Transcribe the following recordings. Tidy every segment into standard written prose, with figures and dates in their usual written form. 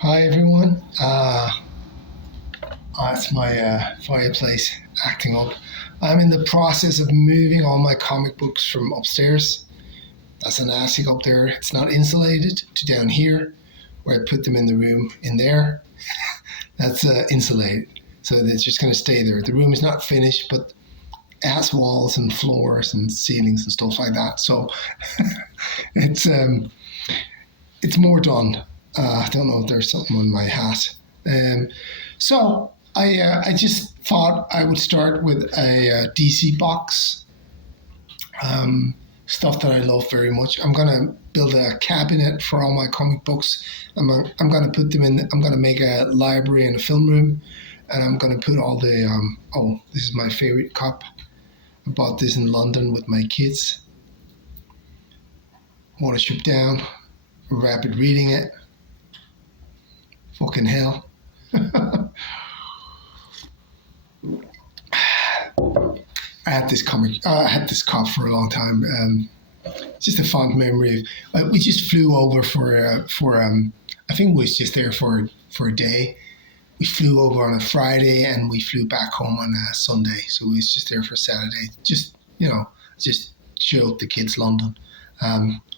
Hi everyone. It's my fireplace acting up. I'm in the process of moving all my comic books from upstairs. That's an attic up there. It's not insulated to down here, where I put them in the room in there. That's insulated, so it's just going to stay there. The room is not finished, but it has walls and floors and ceilings and stuff like that. So it's um, it's more done. I don't know if there's something on my hat. Um, so I just thought I would start with a DC box, um, stuff that I love very much. I'm gonna build a cabinet for all my comic books. I'm gonna put them in. I'm gonna make a library and a film room, and I'm gonna put all the. Oh, this is my favorite cup. I bought this in London with my kids. Watership Down. Rapid reading it. Fucking hell. I had this cup for a long time. Just a fond memory of. We just flew over for. I think we was just there for a day. We flew over on a Friday and we flew back home on a Sunday. So we was just there for Saturday. Just showed the kids London.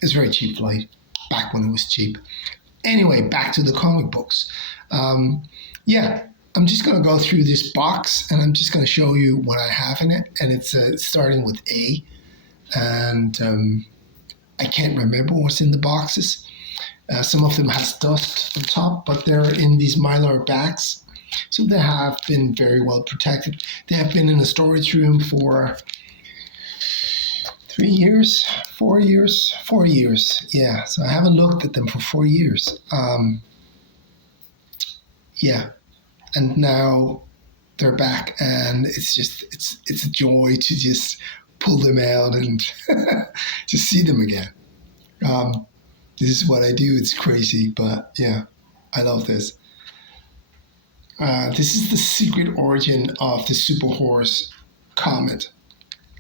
It's a very cheap flight back when it was cheap. Anyway, back to the comic books. Yeah, I'm just going to go through this box and I'm just going to show you what I have in it. And it's starting with A. And I can't remember what's in the boxes. Some of them has dust on top, but they're in these mylar bags. So they have been very well protected. They have been in a storage room for 3 years, 4 years, 4 years. Yeah, so I haven't looked at them for 4 years. Yeah, and now they're back, and it's a joy to just pull them out and just see them again. Um, this is what I do. It's crazy, but yeah, I love this. This is the secret origin of the Super Horse Comet.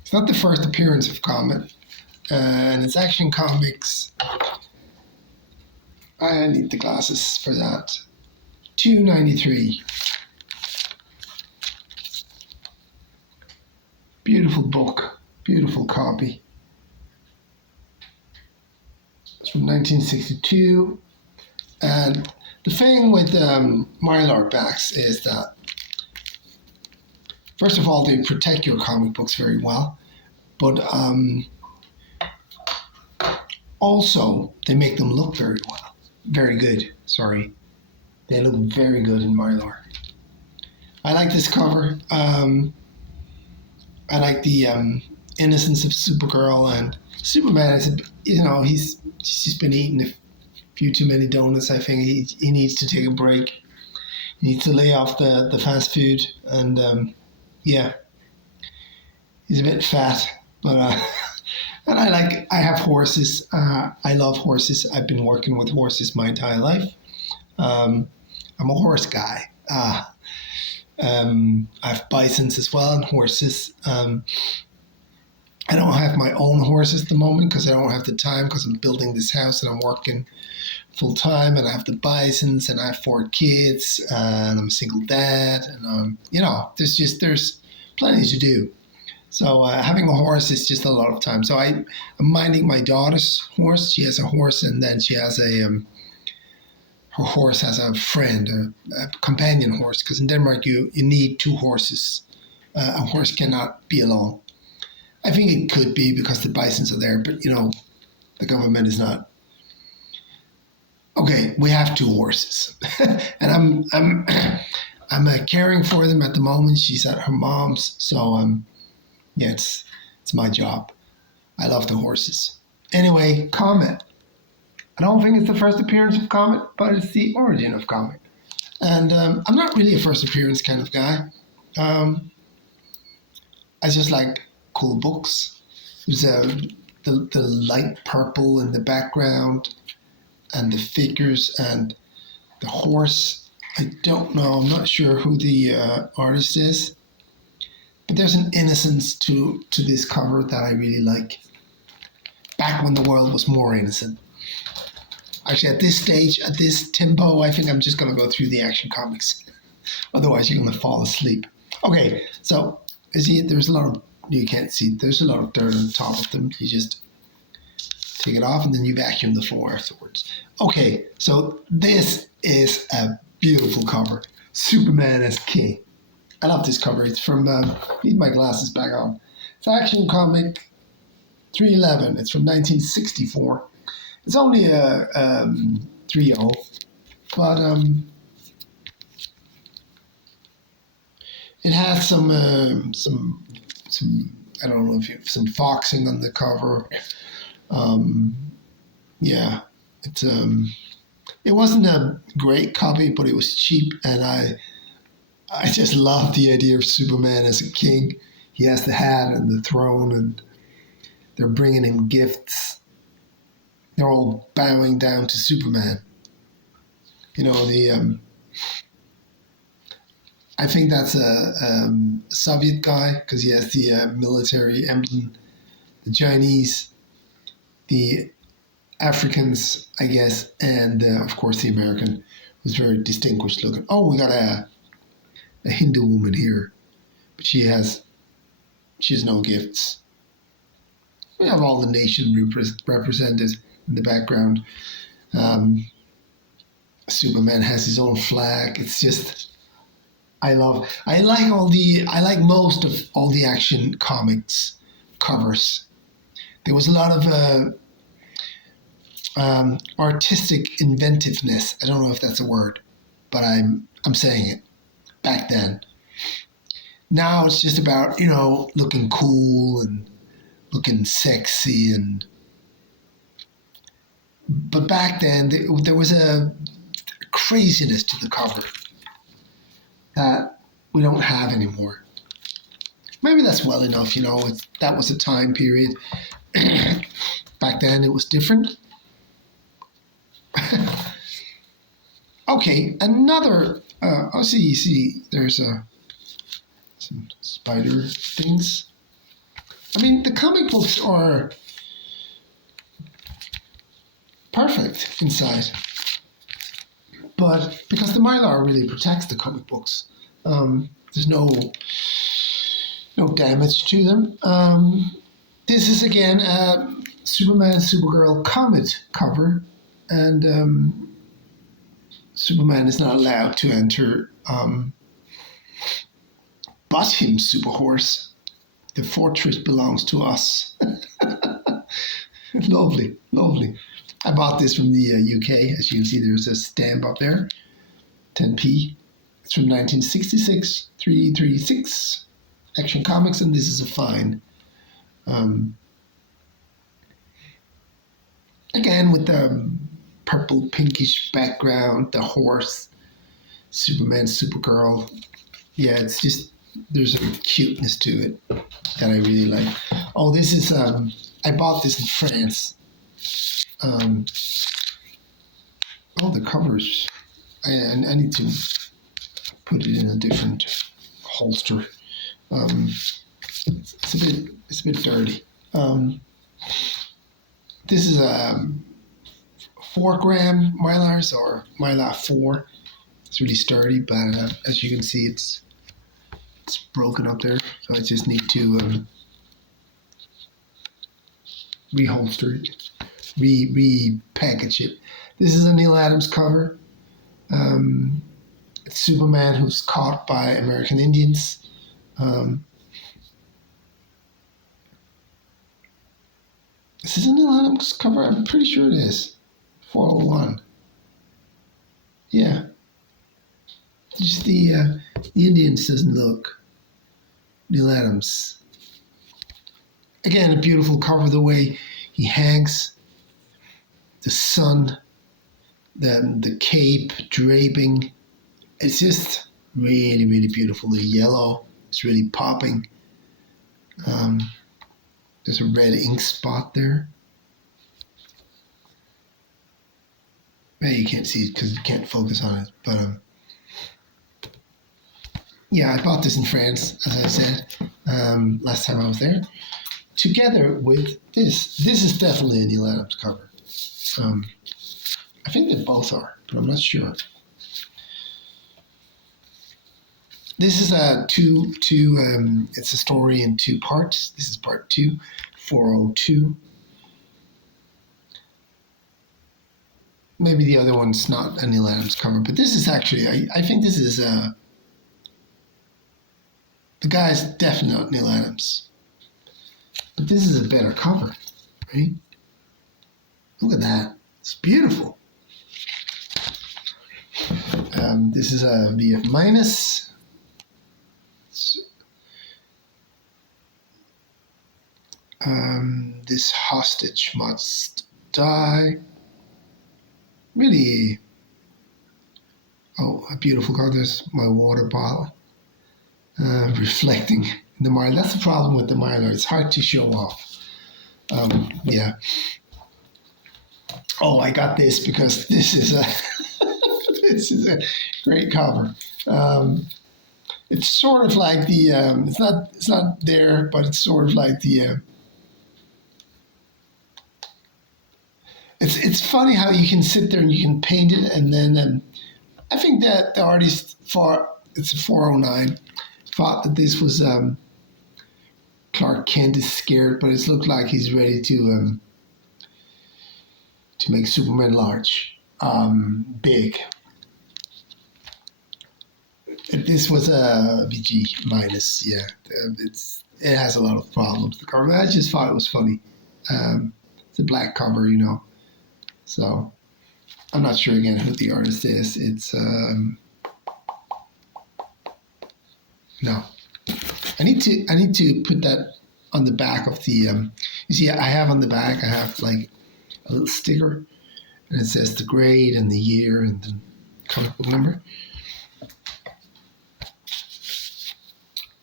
It's not the first appearance of Comet, and it's Action Comics. I need the glasses for that. 293. Beautiful book, beautiful copy. It's from 1962. And the thing with Mylar backs is that, first of all, they protect your comic books very well, but also they make them look very well. Very good, sorry. They look very good in Mylar. I like this cover. I like the innocence of Supergirl and Superman. He's just been eating a few too many donuts. I think he needs to take a break. He needs to lay off the fast food. And yeah, he's a bit fat, but and I have horses. I love horses. I've been working with horses my entire life. I'm a horse guy. I have bisons as well and horses. I don't have my own horses at the moment because I don't have the time because I'm building this house and I'm working full time, and I have the bisons and I have 4 kids and I'm a single dad, and there's plenty to do. So having a horse is just a lot of time. So I'm minding my daughter's horse. She has a horse, and then she has her horse has a friend, a companion horse, because in Denmark you need 2 horses. A horse cannot be alone. I think it could be because the bisons are there, but the government is not. Okay, we have 2 horses, and I'm caring for them at the moment. She's at her mom's, so yeah, it's my job. I love the horses. Anyway, Comet. I don't think it's the first appearance of Comet, but it's the origin of Comet. And I'm not really a first appearance kind of guy. I just like cool books. There's the light purple in the background, and the figures and the horse. I don't know. I'm not sure who the artist is, but there's an innocence to this cover that I really like. Back when the world was more innocent. Actually, at this stage, at this tempo, I think I'm just going to go through the Action Comics. Otherwise, you're going to fall asleep. Okay, so you see, there's a lot of, you can't see, there's a lot of dirt on top of them. You just take it off and then you vacuum the floor afterwards. Okay, so this is a beautiful cover. Superman as King. I love this cover. It's from, need my glasses back on. It's Action Comic 311. It's from 1964. It's only a 3.0, but it has some I don't know if you some foxing on the cover. Yeah, it's it wasn't a great copy, but it was cheap, and I just love the idea of Superman as a king. He has the hat and the throne, and they're bringing him gifts. They're all bowing down to Superman. You know, I think that's a Soviet guy because he has the military emblem. The Chinese, the Africans, I guess, and of course the American was very distinguished looking. Oh, we got a Hindu woman here, but she has no gifts. We have all the nation represented in the background. Superman has his own flag. It's just, I like most of all the Action Comics covers. There was a lot of artistic inventiveness. I don't know if that's a word, but I'm saying it. Back then. Now it's just about, looking cool and looking sexy, but back then there was a craziness to the cover that we don't have anymore. Maybe that's well enough, that was a time period. Back then it was different. Okay, another, see, there's some spider things. I mean, the comic books are perfect inside, but because the Mylar really protects the comic books, there's no damage to them. This is again a Superman Supergirl Comet cover, and Superman is not allowed to enter Bottom Superhorse. The fortress belongs to us. Lovely, lovely. I bought this from the UK. As you can see, there's a stamp up there, 10p. It's from 1966, 336, Action Comics, and this is a fine. Again, with the purple pinkish background, the horse, Superman, Supergirl. Yeah, it's just, there's a cuteness to it that I really like. Oh, this is, I bought this in France. The covers, I need to put it in a different holster. It's a bit dirty. This is 4-gram Mylars, or Mylar 4. It's really sturdy, but as you can see, it's broken up there. So I just need to reholster it, repackage it. This is a Neal Adams cover. It's Superman who's caught by American Indians. Is this a Neal Adams cover? I'm pretty sure it is. 401. Yeah. Just the Indians doesn't look. Neal Adams. Again, a beautiful cover, the way he hangs. The sun, the cape draping. It's just really, really beautiful. The yellow is really popping. There's a red ink spot there. Well, you can't see it because you can't focus on it. But yeah, I bought this in France, as I said, last time I was there. Together with this. This is definitely a Neal Adams cover. I think they both are, but I'm not sure. This is it's a story in 2 parts. This is part 2, 402. Maybe the other one's not a Neil Adams cover, but this is actually, I think this is, the guy's definitely not Neil Adams. But this is a better cover, right? Look at that. It's beautiful. This is a VF minus. This hostage must die. Really, a beautiful color. There's my water bottle reflecting in the Mylar. That's the problem with the Mylar. It's hard to show off. Yeah. Oh, I got this because this is a this is a great cover. It's sort of like the it's not there, but it's sort of like the. It's funny how you can sit there and you can paint it, and then I think that the artist it's a 409 thought that this was Clark Kent is scared, but it's looked like he's ready to make Superman large, big. This was a VG minus, yeah. It has a lot of problems. The cover, I just thought it was funny. It's a black cover, So I'm not sure again who the artist is. It's no. I need to put that on the back of the. You see, I have on the back. I have like a little sticker, and it says the grade and the year and the comic book number.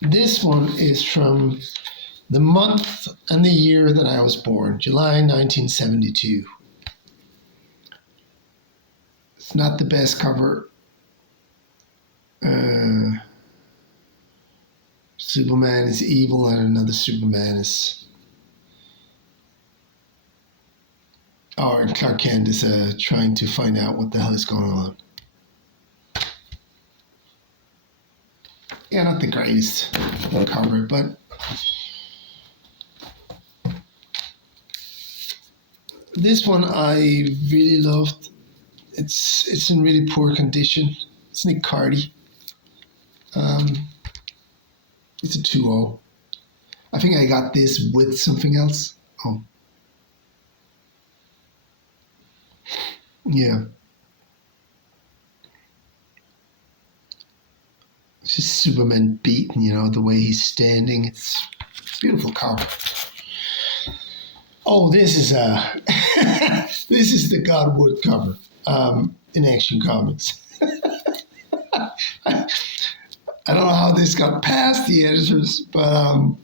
This one is from the month and the year that I was born, July 1972. It's not the best cover. Superman is evil and another Superman is... and Clark Kent is trying to find out what the hell is going on. Yeah, not the greatest cover, but this one I really loved. It's in really poor condition. It's Nick Cardy. It's a 2.0. I think I got this with something else. Oh. Yeah. It's just Superman beaten, the way he's standing. It's a beautiful cover. Oh, this is this is the God Wood cover in Action Comics. I don't know how this got past the editors, but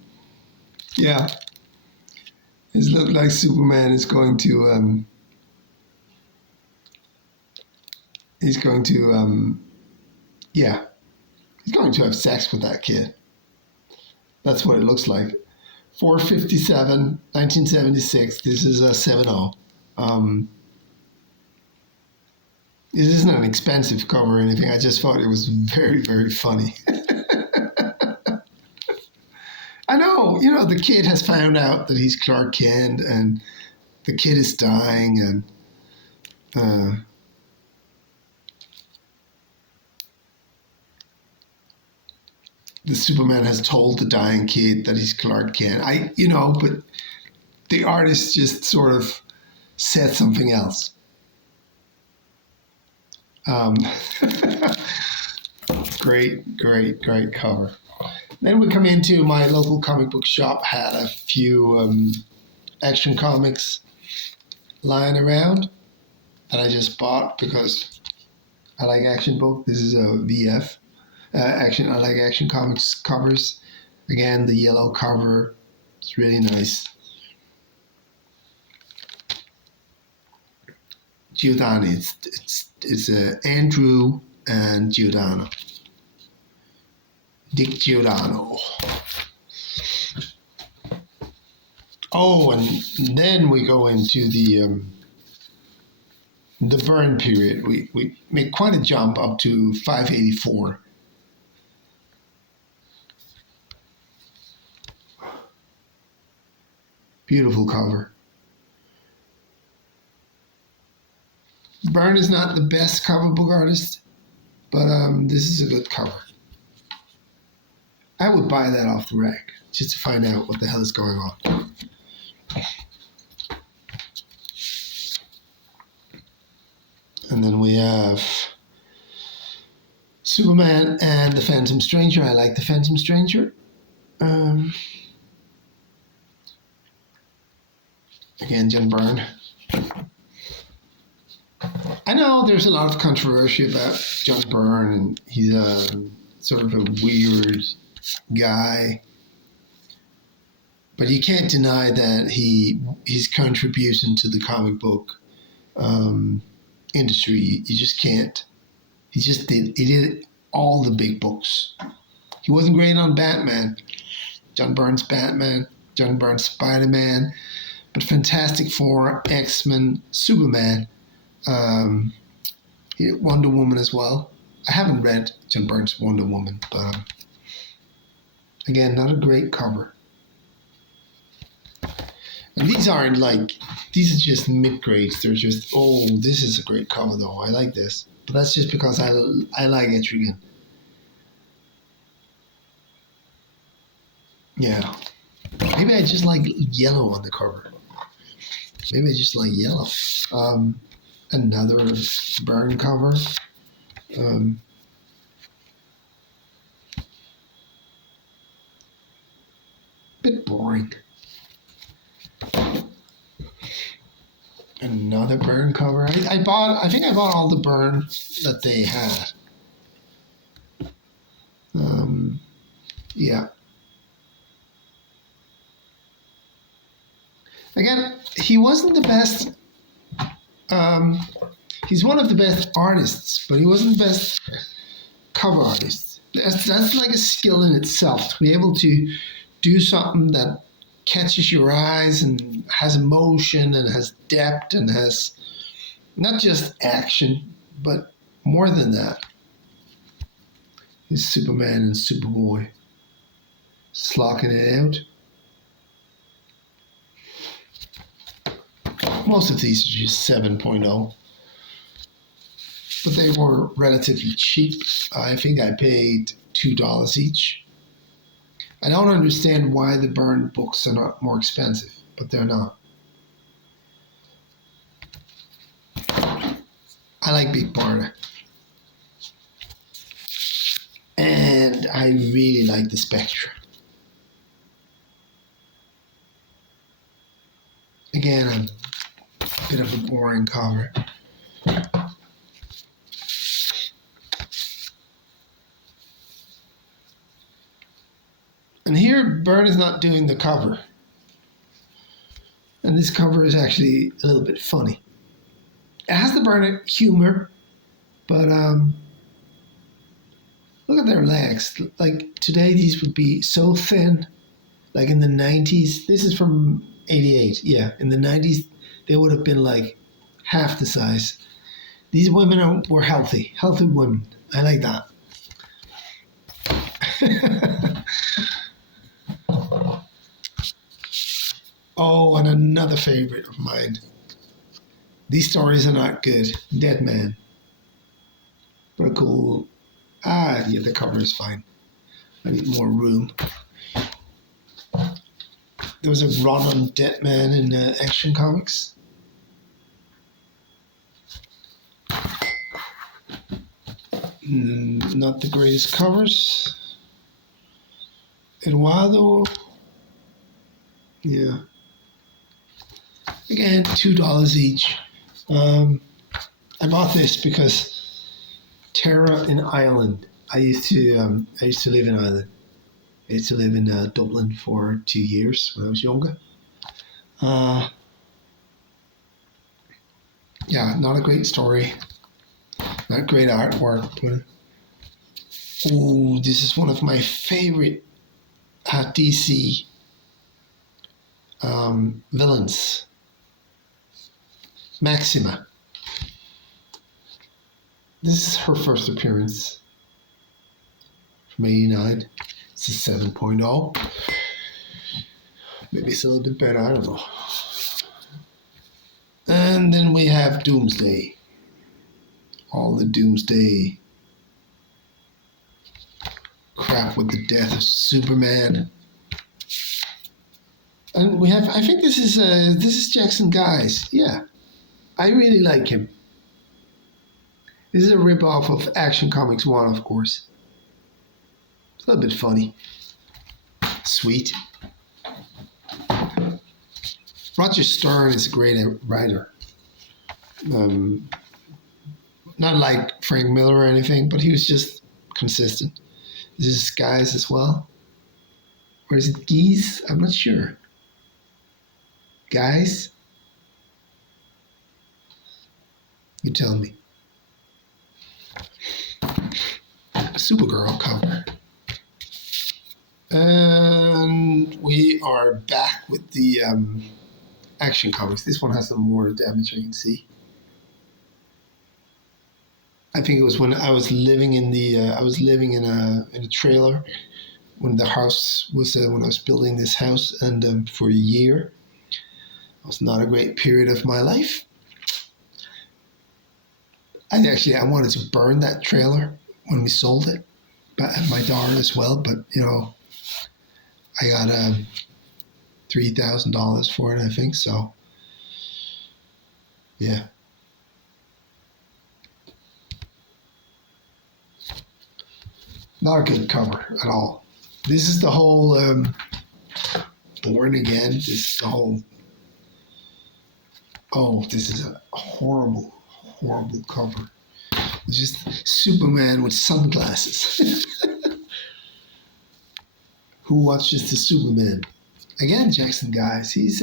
yeah, it looked like Superman is going to he's going to have sex with that kid. That's what it looks like. 4/57, 1976. This is a 7.0. This isn't an expensive cover or anything. I just thought it was very, very funny. I know, the kid has found out that he's Clark Kent and the kid is dying and the Superman has told the dying kid that he's Clark Kent. But the artist just sort of said something else. Great, great, great cover. Then we come into my local comic book shop, had a few Action Comics lying around that I just bought because I like action book. This is a VF. I like Action Comics covers. Again, the yellow cover. It's really nice. Giordano. It's Andrew and Giordano. Dick Giordano. Oh, and then we go into the the Byrne period, we make quite a jump up to 584. Beautiful cover. Byrne is not the best cover book artist, but this is a good cover. I would buy that off the rack just to find out what the hell is going on. And then we have Superman and the Phantom Stranger. I like the Phantom Stranger. Again, John Byrne. I know there's a lot of controversy about John Byrne, and he's sort of a weird guy. But you can't deny that his contribution to the comic book industry, you just can't. He did all the big books. He wasn't great on Batman. John Byrne's Batman, John Byrne's Spider-Man, but Fantastic Four, X-Men, Superman, Wonder Woman as well. I haven't read John Byrne's Wonder Woman, but again, not a great cover. And these are just mid-grades. They're just, oh, this is a great cover though. I like this. But that's just because I like Etrigan. Yeah. Maybe I just like yellow on the cover. Maybe I just like yellow. Another Byrne cover. Bit boring. Another Byrne cover. I think I bought all the Byrne that they had. Yeah. Again, he wasn't the best. He's one of the best artists, but he wasn't the best cover artist. That's like a skill in itself, to be able to do something that catches your eyes and has emotion and has depth and has not just action, but more than that. He's Superman and Superboy slocking it out. Most of these are just 7.0, but they were relatively cheap. I think I paid $2 each. I don't understand why the Byrne books are not more expensive, but they're not. I like Big Barda. And I really like the Spectra. Again, a bit of a boring cover. And here, Byrne is not doing the cover. And this cover is actually a little bit funny. It has the Byrne humor, but look at their legs. Like today, these would be so thin. Like in the 90s, this is from 88. Yeah, in the 90s, they would have been like half the size. These women were healthy women. I like that. Oh, and another favorite of mine. These stories are not good. Dead Man. But a cool. Yeah, the cover is fine. I need more room. There was a run on Dead Man in Action Comics. Not the greatest covers. Eduardo. Yeah. Again, $2 each. I bought this because Terra in Ireland. I used to live in Ireland. I used to live in Dublin for 2 years when I was younger. Yeah, not a great story. Not great artwork. But this is one of my favorite DC villains. Maxima. This is her first appearance from '89. It's a 7.0. Maybe it's a little bit better, I don't know. And then we have Doomsday. All the Doomsday crap with the death of Superman. And we have, I think this is Jackson Guys. Yeah, I really like him. This is a rip-off of Action Comics 1, of course. It's a little bit funny. Sweet. Roger Stern is a great writer. Not like Frank Miller or anything, but he was just consistent. This is Guys as well. Or is it Geese? I'm not sure. Guys? You tell me. Supergirl cover. And we are back with the Action Comics. This one has some more damage, I can see. I think it was when I was living in a trailer when the house was when I was building this house, and for a year, it was not a great period of my life. I wanted to burn that trailer when we sold it, but my daughter as well. But I got $3,000 for it, I think. So yeah. Not a good cover at all. This is the whole Born Again. This is the whole. Oh, this is a horrible, horrible cover. It's just Superman with sunglasses. Who watches the Superman? Again, Jackson Guys. He's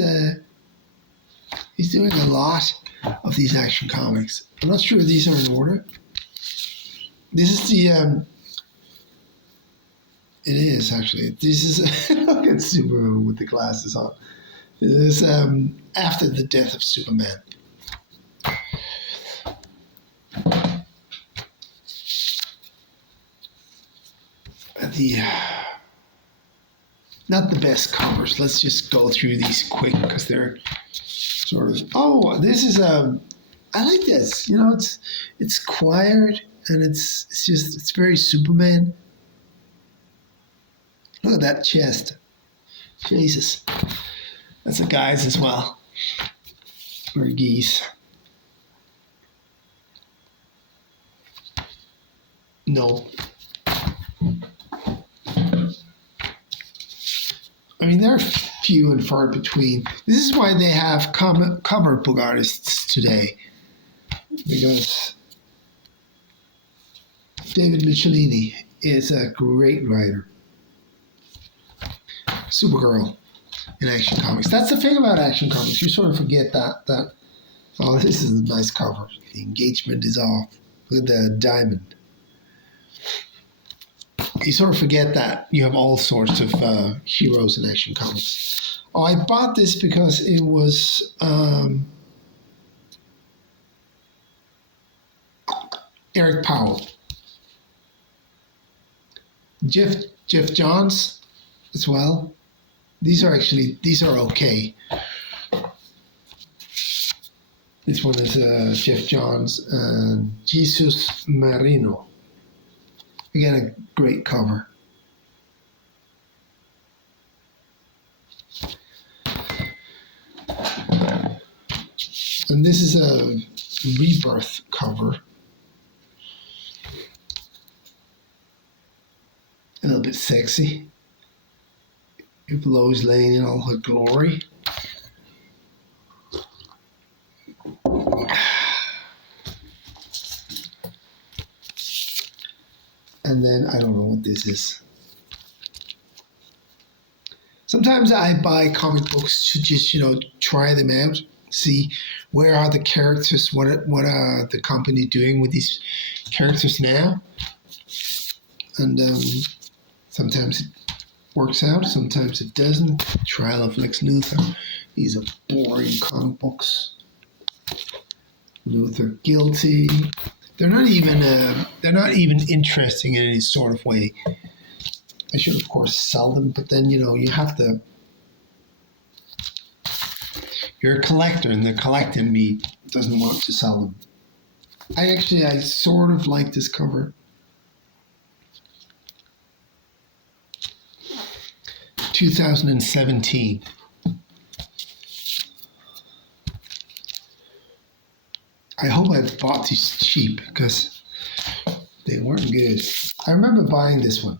doing a lot of these Action Comics. I'm not sure if these are in order. This is the. It is actually. This is look at Superman with the glasses on. This is after the death of Superman. Not the best covers. Let's just go through these quick because they're sort of. Oh, this is I like this. You know, it's quiet and it's very Superman. Look at that chest. Jesus. That's a Guys as well. Or Geese. No. I mean, they're few and far between. This is why they have cover book artists today. Because David Michelinie is a great writer. Supergirl in Action Comics. That's the thing about Action Comics. You sort of forget that oh, this is a nice cover. The engagement is off. Look at the diamond. You sort of forget that you have all sorts of heroes in Action Comics. Oh, I bought this because it was Eric Powell. Jeff Johns as well. These are okay. This one is Jeff Johns and Jesus Marino. Again, a great cover. And this is a Rebirth cover. A little bit sexy. Lois Lane in all her glory. And then I don't know what this is. Sometimes I buy comic books to just, try them out, see where are the characters, what are the company doing with these characters now. And sometimes it works out, sometimes it doesn't. Trial of Lex Luthor. These are boring comic books. Luthor guilty. they're not even interesting in any sort of way. I should of course sell them, but then you have to. You're a collector, and the collecting me doesn't want to sell them. I sort of like this cover. 2017. I hope I bought these cheap because they weren't good. I remember buying this one.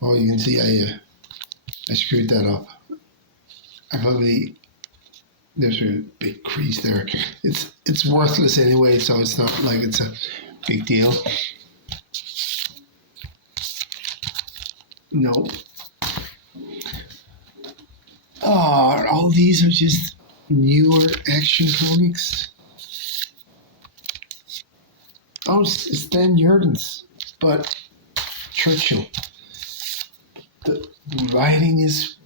Oh, you can see I screwed that up. There's a big crease there. It's worthless anyway, so it's not like it's a big deal. No. Oh, all these are just newer Action Comics. Oh, it's Dan Jurgens, but Churchill. The writing is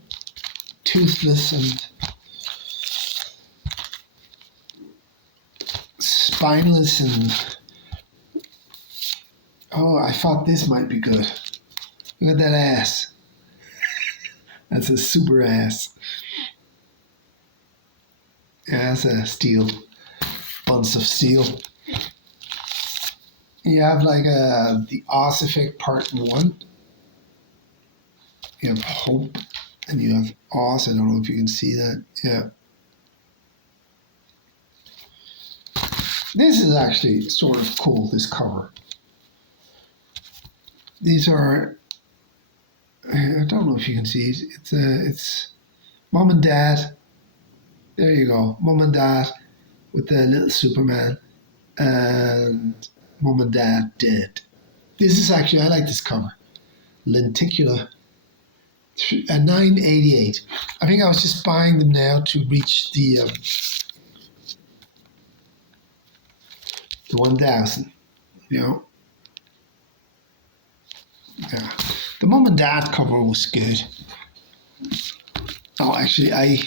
toothless and spineless, and I thought this might be good. Look at that ass. That's a super ass. Yeah, that's a steel. Bunch of steel. You have like the Ossific Part 1. You have Hope, and you have Oz. I don't know if you can see that. Yeah. This is actually sort of cool, this cover. These are, I don't know if you can see it. It's Mom and Dad. There you go. Mom and Dad with the little Superman. And Mom and Dad dead. This is actually, I like this cover. Lenticular. A 988. I think I was just buying them now to reach the 1,000. Yeah. The Mom and Dad cover was good. Oh, actually, I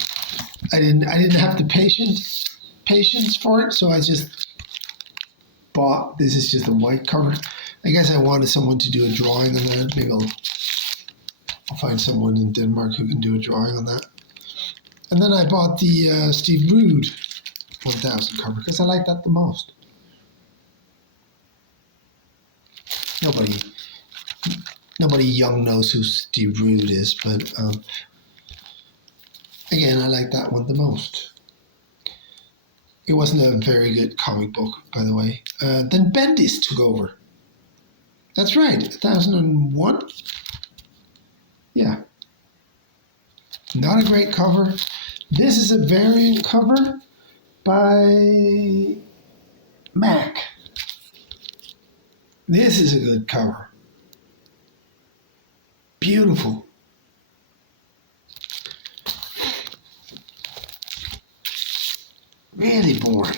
didn't have the patience for it, so I just bought. This is just a white cover. I guess I wanted someone to do a drawing on that. Maybe I'll find someone in Denmark who can do a drawing on that. And then I bought the Steve Rude 1000 cover because I like that the most. Nobody young knows who Steve Rude is, but again, I like that one the most. It wasn't a very good comic book, by the way. Then Bendis took over. That's right, 2001? Yeah. Not a great cover. This is a variant cover by Mac. This is a good cover. Beautiful. Really boring.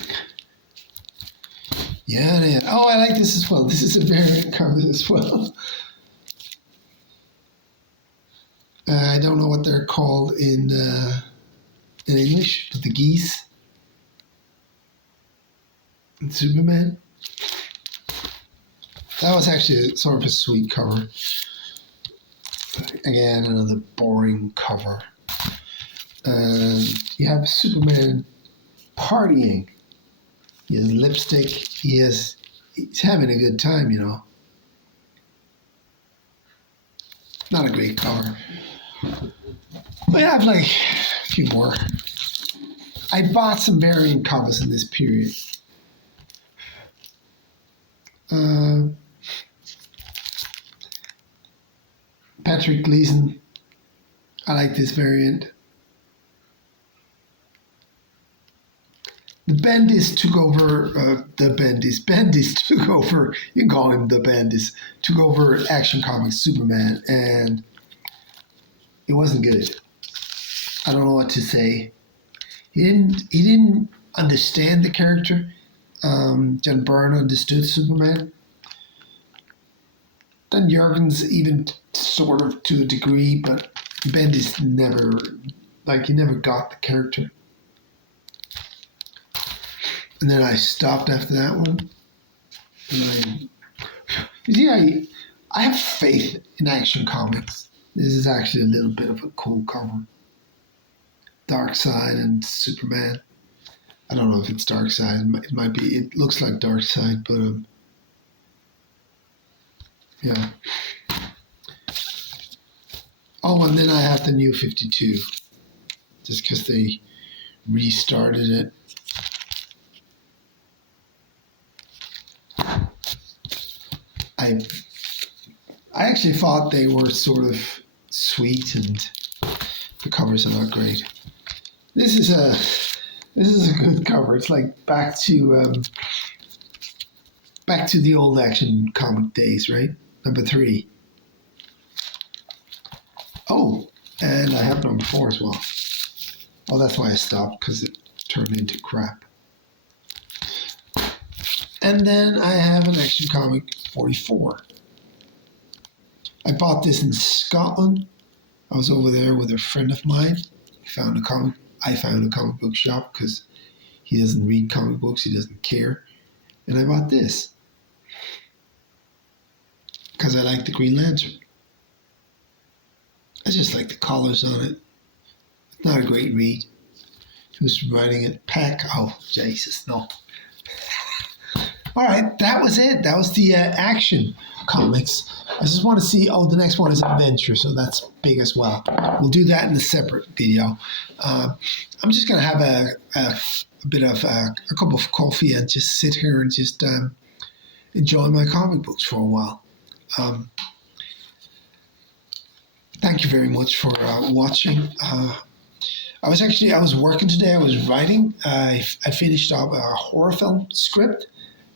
Yeah. Oh, I like this as well. This is a variant cover as well. I don't know what they're called in English, but the geese. And Superman. That was actually sort of a sweet cover. Again, another boring cover. You have Superman partying. He has lipstick. He's having a good time, Not a great cover. But I have like a few more. I bought some variant covers in this period. Patrick Gleason. I like this variant. The Bendis took over, Bendis took over, you can call him the Bendis, took over Action Comics Superman, and it wasn't good. I don't know what to say. He didn't understand the character. John Byrne understood Superman. Dan Jurgens even sort of to a degree, but Bendis never got the character. And then I stopped after that one. And you see, I have faith in Action Comics. This is actually a little bit of a cool cover. Darkseid and Superman. I don't know if it's Darkseid. It might be. It looks like Darkseid, but yeah. Oh, and then I have the New 52, just because they restarted it. I actually thought they were sort of sweet, and the covers are not great. This is a good cover. It's like back to the old Action Comic days, right? Number 3. Oh, and I have number 4 as well. Oh, that's why I stopped, because it turned into crap. And then I have an Action Comic 44. I bought this in Scotland. I was over there with a friend of mine. I found a comic book shop because he doesn't read comic books. He doesn't care. And I bought this because I like the Green Lantern. I just like the colors on it. It's not a great read. Who's writing it? Peck. Oh, Jesus, no. All right, that was it. That was the Action Comics. I just want to see, the next one is Adventure, so that's big as well. We'll do that in a separate video. I'm just going to have a bit of a cup of coffee and just sit here and just enjoy my comic books for a while. Thank you very much for watching. I was working today. I was writing. I finished up a horror film script.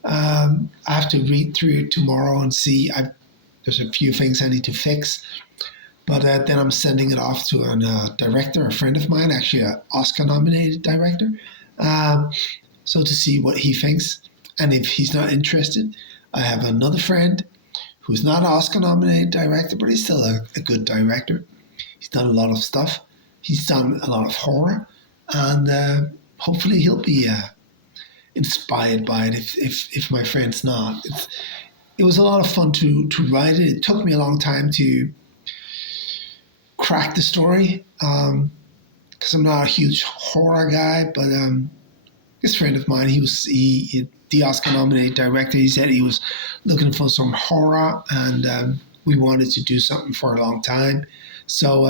I have to read through it tomorrow and see. There's a few things I need to fix, but then I'm sending it off to a director, a friend of mine, actually an Oscar-nominated director, so to see what he thinks. And if he's not interested, I have another friend who's not an Oscar-nominated director, but he's still a good director. He's done a lot of stuff. He's done a lot of horror, and hopefully he'll be inspired by it if my friend's not. It was a lot of fun to write it. It took me a long time to crack the story because I'm not a huge horror guy, but this friend of mine, he the Oscar-nominated director, he said he was looking for some horror, and we wanted to do something for a long time. So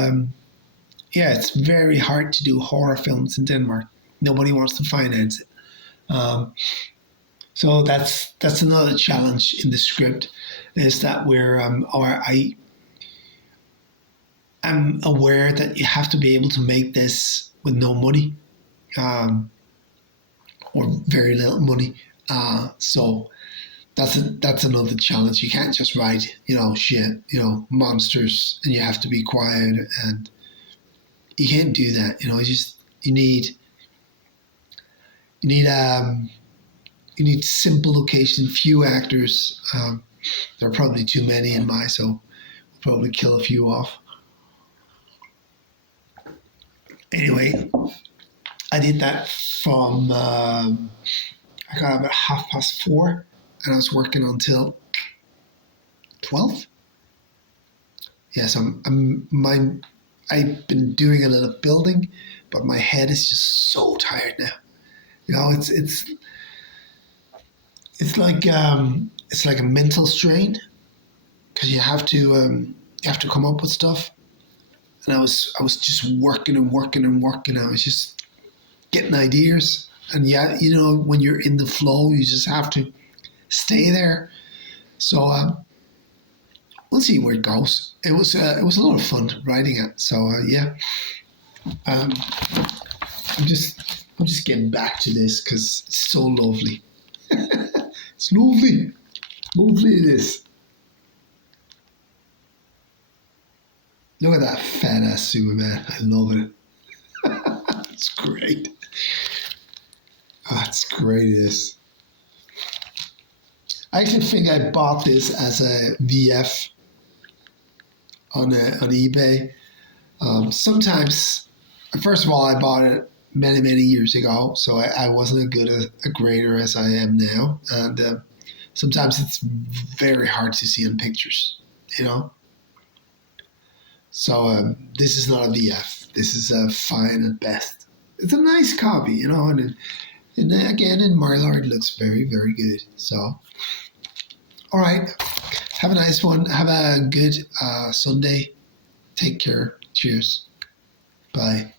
yeah, it's very hard to do horror films in Denmark. Nobody wants to finance it. So that's another challenge in the script, is that I'm aware that you have to be able to make this with no money, or very little money. So that's another challenge. You can't just write, monsters, and you have to be quiet, and you can't do that. You need simple location, few actors. There are probably too many in so we'll probably kill a few off. Anyway, I did that from I got about 4:30, and I was working until 12. Yes, I've been doing a little building, but my head is just so tired now. It's like a mental strain, because you have to come up with stuff, and I was just working and working and working. I was just getting ideas, and when you're in the flow, you just have to stay there. So we'll see where it goes. It was a lot of fun writing it. So yeah, I'm just getting back to this because it's so lovely. It's lovely. Lovely it is. Look at that fat ass Superman. I love it. It's great. It's great it is. I actually think I bought this as a VF on eBay. Sometimes, first of all, I bought it many years ago, so I wasn't as good a grader as I am now. And sometimes it's very hard to see in pictures, you know. So this is not a VF. This is a fine at best. It's a nice copy, you know, and again in Mylar it looks very, very good. So, all right, have a nice one. Have a good Sunday. Take care. Cheers. Bye.